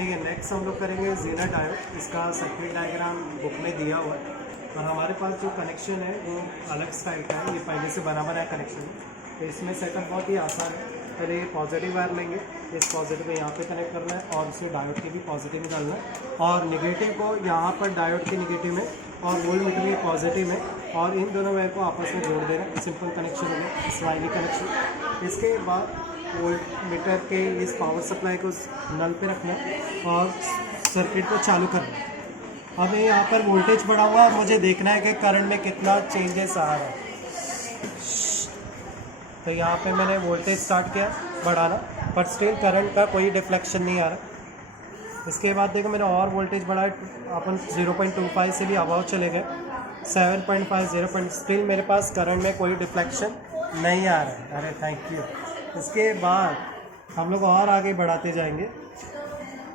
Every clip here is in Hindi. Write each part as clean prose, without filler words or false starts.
ठीक है, नेक्स्ट हम लोग करेंगे ज़ीनर डायोड। इसका सर्किट डायग्राम बुक में दिया हुआ है और हमारे पास जो कनेक्शन है वो अलग स्टाइल का है, ये पहले से बना बनाया कनेक्शन है। तो इसमें सेटअप बहुत ही आसान है। पहले ये पॉजिटिव वायर लेंगे, इस पॉजिटिव को यहाँ पे कनेक्ट करना है और उसमें डायोड के भी पॉजिटिव निकालना है और नेगेटिव को यहाँ पर डायोड के नेगेटिव में और वोल्ट मीटर में पॉजिटिव में और इन दोनों वायर को आपस में जोड़ देना है। सिंपल कनेक्शन हो गया, स्माइली कनेक्शन। इसके बाद वोल्ट मीटर के इस पावर सप्लाई को नल पे रखना है और सर्किट को चालू करना है। अब यहाँ पर वोल्टेज बढ़ा हुआ है, मुझे देखना है कि करंट में कितना चेंजेस आ रहा है। तो यहाँ पे मैंने वोल्टेज स्टार्ट किया बढ़ाना, पर स्टिल करंट का कोई डिफ्लेक्शन नहीं आ रहा। इसके बाद देखो मैंने और वोल्टेज बढ़ाया, अपन 0.25 से भी अबाव चले गए 7.5 0. स्टिल मेरे पास करंट में कोई डिफ्लेक्शन नहीं आ रहा है। अरे थैंक यू। इसके बाद हम लोग और आगे बढ़ाते जाएंगे।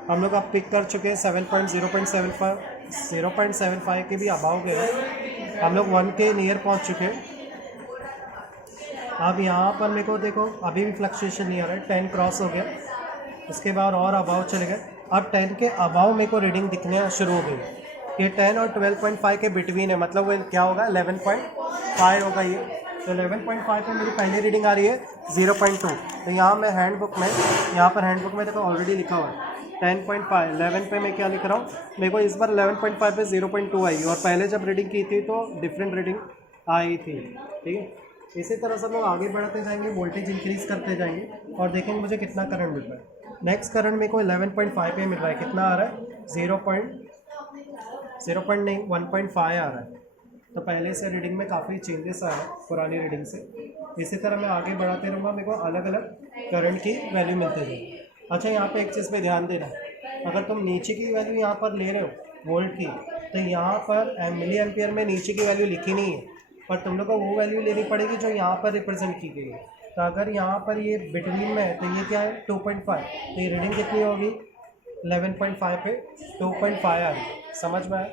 हम लोग अब पिक कर चुके हैं 0.75 के भी अबाव गए, हम लोग 1 के नियर पहुंच चुके हैं। अब यहाँ पर मेरे को देखो अभी भी फ्लक्चुएशन नहीं आ रहा है, 10 क्रॉस हो गया। इसके बाद और अबाव चले गए, अब 10 के अबाव मेरे को रीडिंग दिखने शुरू हो गई। ये 10 और 12.5 के बिटवीन है, मतलब वो क्या होगा 11.5 होगा ये। तो 11.5 पे मेरी पहली रीडिंग आ रही है 0.2। तो यहाँ मैं हैंडबुक में, यहाँ पर हैंडबुक में देखो ऑलरेडी लिखा हुआ है 10.5। 11 पे मैं क्या लिख रहा हूँ, मेरे को इस बार 11.5 पे 0.2 आई और पहले जब रीडिंग की थी तो डिफरेंट रीडिंग आई थी। ठीक है, इसी तरह से लोग आगे बढ़ते जाएंगे, वोल्टेज इंक्रीज़ करते जाएंगे और देखेंगे मुझे कितना करंट मिल रहा है। नेक्स्ट करंट मेरे को 11.5 पे मिल रहा है, कितना आ रहा है 1.5 आ रहा है। तो पहले से रीडिंग में काफ़ी चेंजेस आ रहा है पुरानी रीडिंग से। इसी तरह मैं आगे बढ़ाते रहूँगा, मेरे को अलग अलग करंट की वैल्यू मिलती जाएगी। अच्छा, यहाँ पे एक चीज़ पे ध्यान देना, अगर तुम नीचे की वैल्यू यहाँ पर ले रहे हो वोल्ट की, तो यहाँ पर मिली एम्पियर में नीचे की वैल्यू लिखी नहीं है, पर तुम लोग को वो वैल्यू लेनी पड़ेगी जो यहाँ पर रिप्रेजेंट की गई है। तो अगर यहाँ पर ये बिटवीन में है तो ये क्या है 2.5, तो ये रीडिंग कितनी होगी 11.5 पे 2.5 आ रही है। समझ में आया?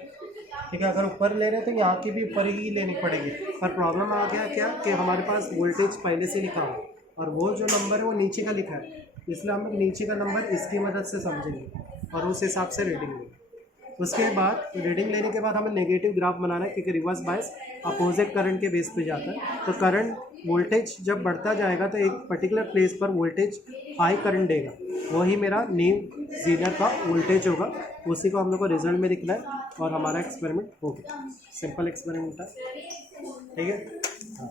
ठीक है, अगर ऊपर ले रहे हैं तो यहाँ की भी ऊपर ही लेनी पड़ेगी, पर प्रॉब्लम आ गया क्या कि हमारे पास वोल्टेज पहले से लिखा हो और वो जो नंबर है वो नीचे का लिखा है, इसलिए हम लोग नीचे का नंबर इसकी मदद से समझेंगे और उस हिसाब से रीडिंग लेंगे। उसके बाद रीडिंग लेने के बाद हमें नेगेटिव ग्राफ बनाना है, क्योंकि रिवर्स बायस अपोजिट करंट के बेस पे जाता है। तो करंट वोल्टेज जब बढ़ता जाएगा तो एक पर्टिकुलर प्लेस पर वोल्टेज हाई करंट देगा, वही मेरा नीव ज़ीनर का वोल्टेज होगा। उसी को हम लोग को रिजल्ट में दिखना है और हमारा एक्सपेरिमेंट हो गया। सिंपल एक्सपेरिमेंट है, ठीक है। हाँ,